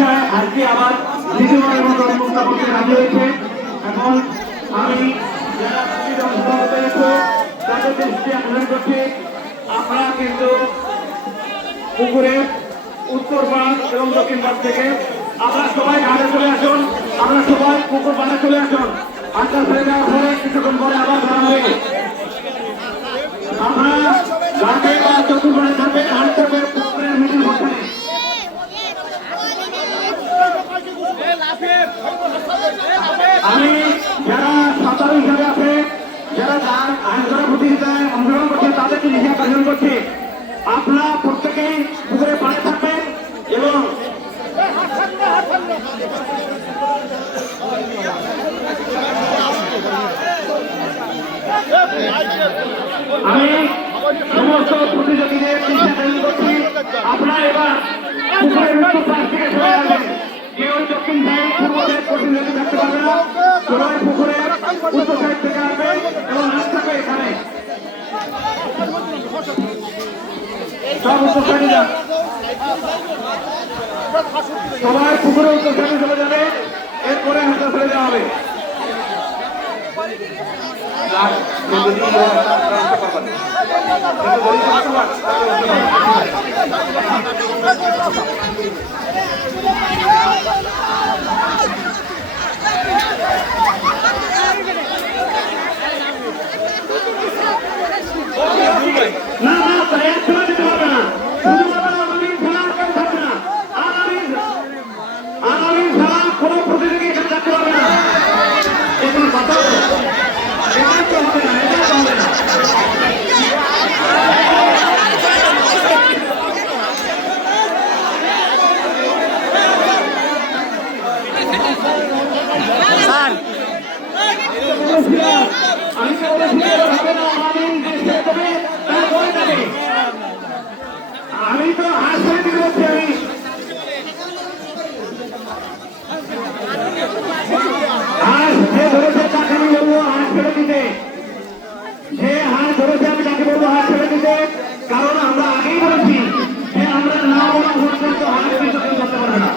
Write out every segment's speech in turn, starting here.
প্রতীক্ষায় আজকে আবার দ্বিতীয়বারের মতো উন্মুক্ত করতে রাজি হয়েছে। এখন আমি যারা অংশগ্রহণ পেয়েছে তাদের দৃষ্টি আকর্ষণ করছি, আপনারা কিন্তু পুকুরের উত্তর পাড় এবং দক্ষিণ পাড় থেকে আপনারা সবাই ঘাটে চলে আসুন, আপনারা সবাই পুকুর পাড়ে চলে আসুন। আড্ডা ছেড়ে দেওয়ার পরে কিছুক্ষণ পরে আবার ধরা হবে। আপনারা ঘাটে বা চতুর্পাড়ে থাকবেন, হাঁটতে হবে পুকুরের মিডিল বসানে। আমি যারা সাঁতারু হিসাবে আছে, যারা আইন করা প্রতিযোগিতায় অংশগ্রহণ করছে তাদেরকে লিখে আকর্ষণ করছি, আপনারা প্রত্যেকেই পুকুরে পাড়ে থাকবেন এবং আমি সমস্ত প্রতিযোগীদের করছি, আপনারা এবার পুকুরের উত্তর পাশ থেকে সরে আসবেন। কেউ দক্ষিণ সাইড পূর্বের প্রতিযোগী থাকতে পারবে না, সবাই পুকুরের উত্তর সাইড থেকে আসবে এবং হাত থাকবে এখানে সব উত্তর সাইডে যান। সবাই পুকুরের উত্তর সাইডে চলে যাবে, এরপরে হাতে ফেলে দেওয়া হবে। না না তাই একটা দিতে পারবে না, আগামী খেলা কোনো প্রতিযোগী এখানে থাকতে পারবে না। এগুলো কথা হবে না, এটা তো হবে না। আমি তো হাত ছেড়ে দিতে বলছি, আমি হাত যে ধরেছে তাকে আমি বলবো হাত ছেড়ে দিতে, যে হাত ধরেছে আমি তাকে বলবো হাত ছেড়ে দিতে। কারণ আমরা আগেই বলেছি যে আমরা না বলা পর্যন্ত হাত বিসর্জন করতে পারবে না।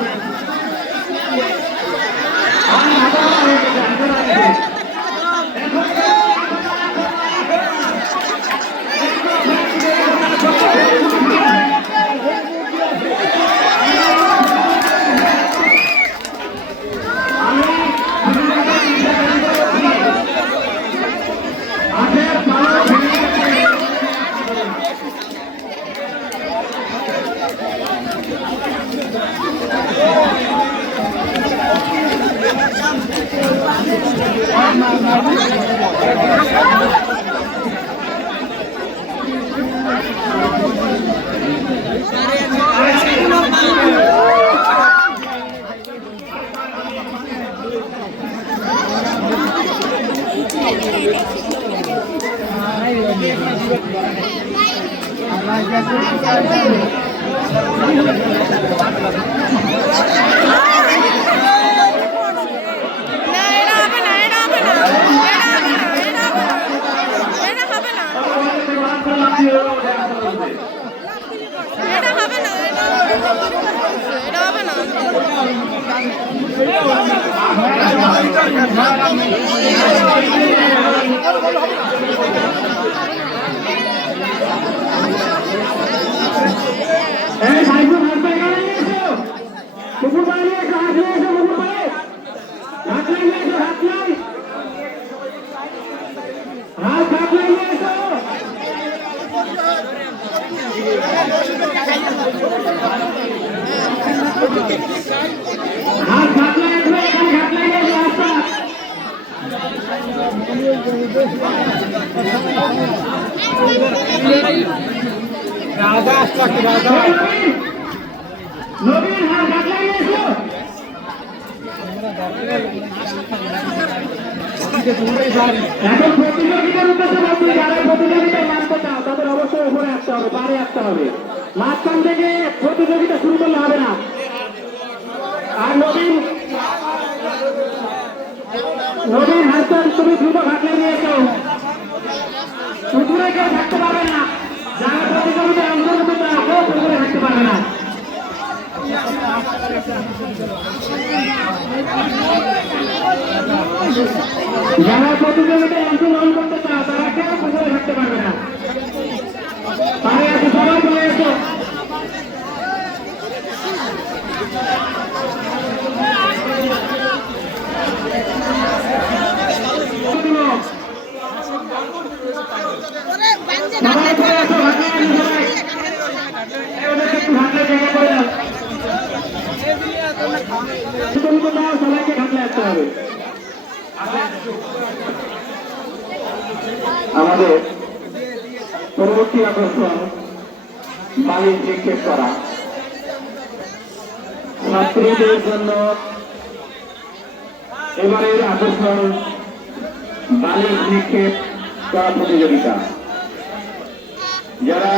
রাজা আসছে, রাজা নবীন হাত হাত লাগিয়েছো। এখন প্রতিযোগিতার উদ্দেশ্যে বলছি, যারা প্রতিযোগিতায় নামতে চাও তাদের অবশ্যই উপরে আসতে হবে, পারে আসতে হবে। মাঝখান থেকে প্রতিযোগিতা শুরু করলে হবে না। আর নবীন হাসান, তুমি দ্রুত ঘাট লাগিয়েছো, পুকুরে কেউ থাকতে পারবে না। যারা প্রতিযোগিতায় অংশগ্রহণ করতে কেউ পুকুরে থাকতে পারবে না। যারা প্রতিযোগিতায় অংশগ্রহণ করতে চাও তারা কেউ পিছনে থাকতে পারবে না। পারে এসো, সবাই চলে এসো। সবাইকে ঘাটলে আসতে হবে। আমাদের পরবর্তী আকর্ষণ বালিশ নিক্ষেপ করা। ছাত্রীদের জন্য এবারের আকর্ষণ বালিশ নিক্ষেপ করা প্রতিযোগিতা। যারা